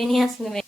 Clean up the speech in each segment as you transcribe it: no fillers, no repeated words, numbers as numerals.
వినియాస్తుంది.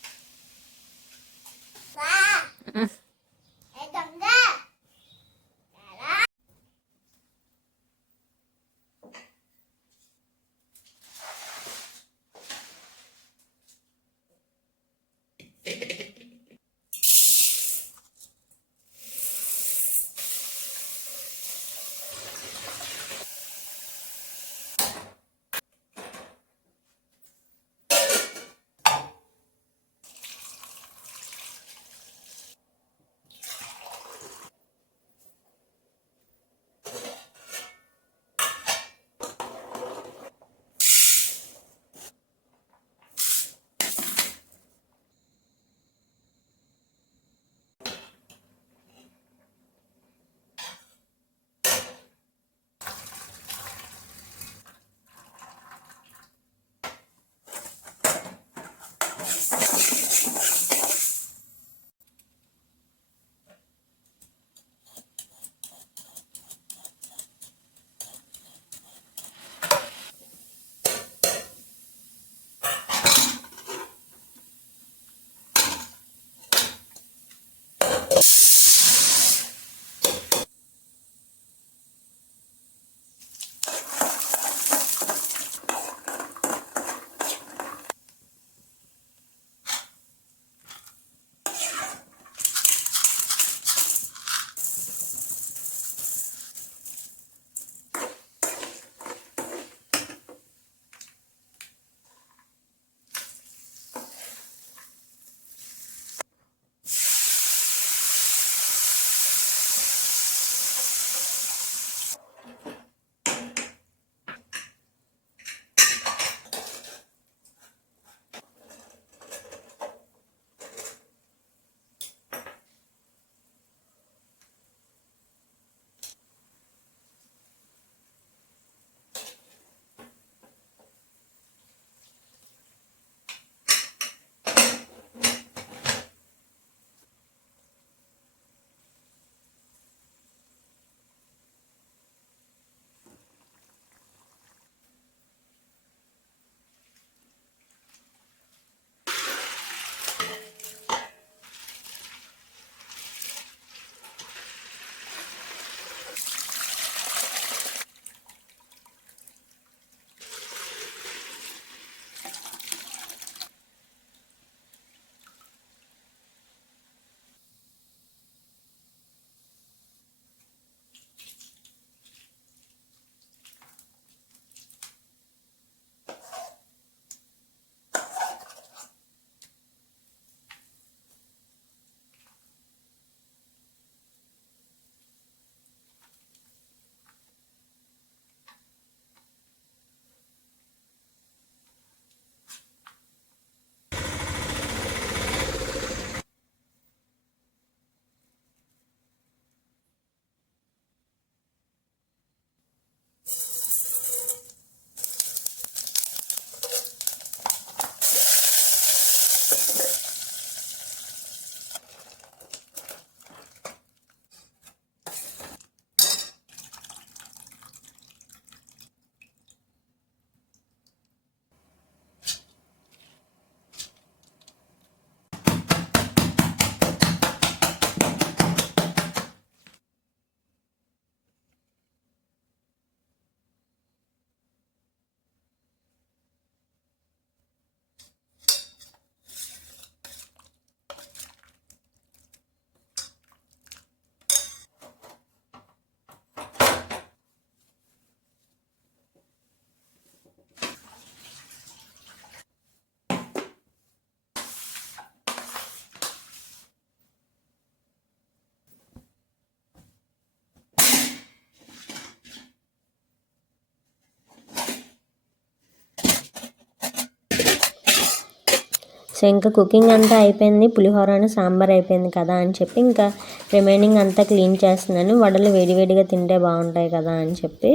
So ఇంకా cooking అంతా అయిపోయింది, పులిహోరను సాంబార్ అయిపోయింది కదా అని చెప్పి ఇంకా రిమైనింగ్ అంతా క్లీన్ చేస్తున్నాను. వడలు వేడివేడిగా తింటే బాగుంటాయి కదా అని చెప్పి.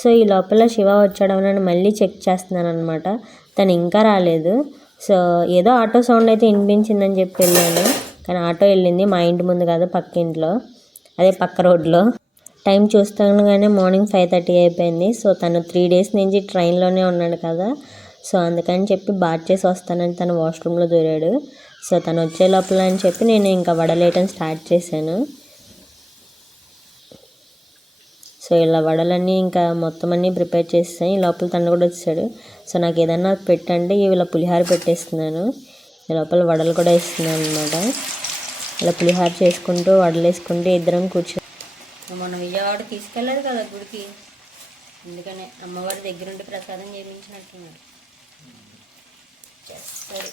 సో ఈ లోపల శివ వచ్చాడు అని మళ్ళీ చెక్ చేస్తున్నాను అనమాట. తను ఇంకా రాలేదు. సో ఏదో ఆటో సౌండ్ అయితే వినిపించిందని చెప్పి వెళ్ళాను, కానీ ఆటో వెళ్ళింది మా ఇంటి ముందు కాదు, పక్క ఇంట్లో, అదే పక్క రోడ్లో. టైం చూస్తాగానే మార్నింగ్ 5:30 అయిపోయింది. సో తను 3 days నుంచి ట్రైన్లోనే ఉన్నాడు కదా, సో అందుకని చెప్పి బాత్ చేసి వస్తానని తను వాష్రూమ్లో దూరాడు. సో తను వచ్చే లోపల అని చెప్పి నేను ఇంకా వడలేయటం స్టార్ట్ చేశాను. సో ఇలా వడలన్నీ ఇంకా మొత్తం అన్నీ ప్రిపేర్ చేస్తాను. ఈ లోపల తను కూడా వచ్చాడు. సో నాకు ఏదన్నా పెట్టండి, ఇలా పులిహోర పెట్టేస్తున్నాను. ఈ లోపల వడలు కూడా వేస్తున్నాను అనమాట. ఇలా పులిహోర చేసుకుంటూ వడలు వేసుకుంటూ ఇద్దరం మనం విజయవాడ తీసుకెళ్ళలేదు కదా గుడికి, అందుకనే అమ్మవారి దగ్గరుండి ప్రసాదం చేయించినట్టున్నారు. సరే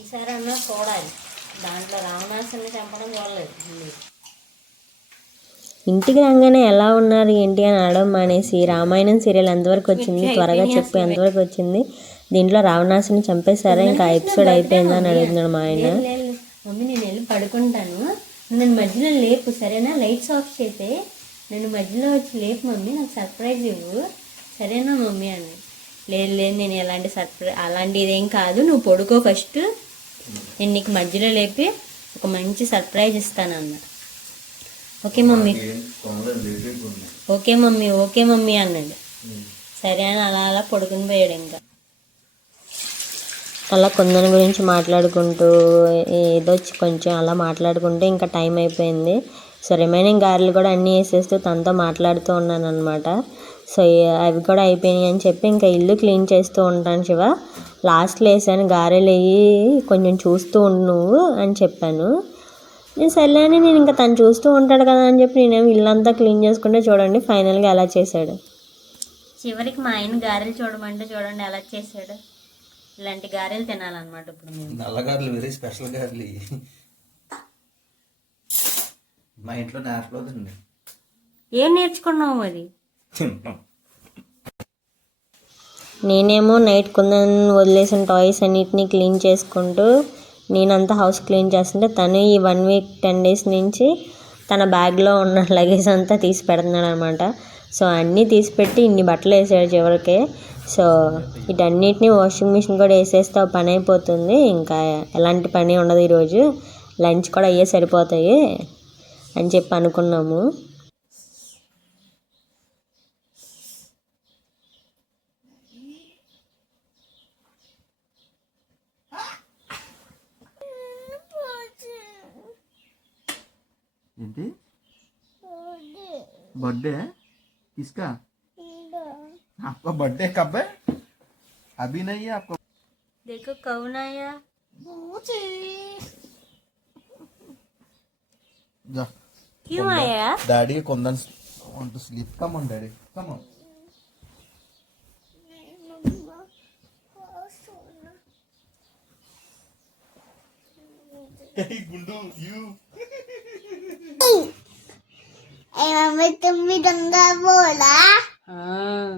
ఈసారి అన్నా చూడాలి, దాంట్లో రావణాసుని చంపడం చూడలేదు. ఇంటికి రాగానే ఎలా ఉన్నారు ఏంటి అని అడగడం మానేసి రామాయణం సీరియల్ ఎంతవరకు వచ్చింది త్వరగా చెప్పి ఎంతవరకు వచ్చింది, దీంట్లో రావణాసుని చంపేశారా, ఇంకా ఎపిసోడ్ అయిపోయిందా అని అడుగుతున్నాడు మా ఆయన. మమ్మీ నేను వెళ్ళి పడుకుంటాను, నన్ను మధ్యలో లేపు సరేనా, లైట్స్ ఆఫ్ చేస్తే నేను మధ్యలో వచ్చి లేపు మమ్మీ, నాకు సర్ప్రైజ్ ఇవ్వు సరేనా మమ్మీ అని. లేదు లేదు నేను ఎలాంటి సర్ప్రైజ్ అలాంటిది ఏం కాదు, నువ్వు పడుకో ఫస్ట్, నేను నీకు మధ్యలో లేపి ఒక మంచి సర్ప్రైజ్ ఇస్తాను అన్న. Okay mummy okay mummy okay mummy అన్నాడు. సరే అని అలా అలా పడుకుని పోయాడు. ఇంకా అలా కొందరి గురించి మాట్లాడుకుంటూ ఏదో కొంచెం అలా మాట్లాడుకుంటూ ఇంకా టైం అయిపోయింది. సో రిమైనింగ్ గారెలు కూడా అన్నీ వేసేస్తూ తనతో మాట్లాడుతూ ఉన్నాను అనమాట. సో అవి కూడా అయిపోయినాయి అని చెప్పి ఇంకా ఇల్లు క్లీన్ చేస్తూ ఉంటాను. శివ లాస్ట్లో వేసాను గారెలు వేయి కొంచెం చూస్తూ ఉండు నువ్వు అని చెప్పాను. నేను సర్లే అని నేను ఇంకా తను చూస్తూ ఉంటాడు కదా అని చెప్పి నేనేమో ఇల్లంతా క్లీన్ చేసుకుంటే చూడండి ఫైనల్గా ఎలా చేశాడు. చివరికి మా ఆయన గారెలు చూడమంటే చూడండి ఎలా చేశాడు. ఇలాంటి గారెలు తినాలన్నమాట ఇప్పుడు మేము. నల్ల గారెలు వెరీ స్పెషల్ గారెలు మా ఇంట్లో నేర్చుకోదండి. ఏం నేర్చుకున్నావు మరి? నేనేమో నైట్ కుందని వదిలేసిన టాయ్స్ అన్నిటినీ క్లీన్ చేసుకుంటూ నేనంతా హౌస్ క్లీన్ చేస్తుంటే తను ఈ 1 వీక్ 10 డేస్ నుంచి తన బ్యాగ్లో ఉన్న లగేజ్ అంతా తీసి పెడుతున్నాడు అనమాట. సో అన్నీ తీసిపెట్టి ఇన్ని బట్టలు వేసాడు చివరికి. సో వీటన్నిటిని వాషింగ్ మిషన్ కూడా వేసేస్తే పని అయిపోతుంది, ఇంకా ఎలాంటి పని ఉండదు, ఈరోజు లంచ్ కూడా అయ్యే సరిపోతాయి అని చెప్పి అనుకున్నాము. ఏంటి बर्थडे है किसका? आपका बर्थडे कब है? अभी नहीं है आपको. देखो कौन आया. जा क्यों आया? Daddy Kundan want to sleep. Come on daddy, come on. Hey Gundu, you. Mummy तुम भी गंगा बोला. हाँ.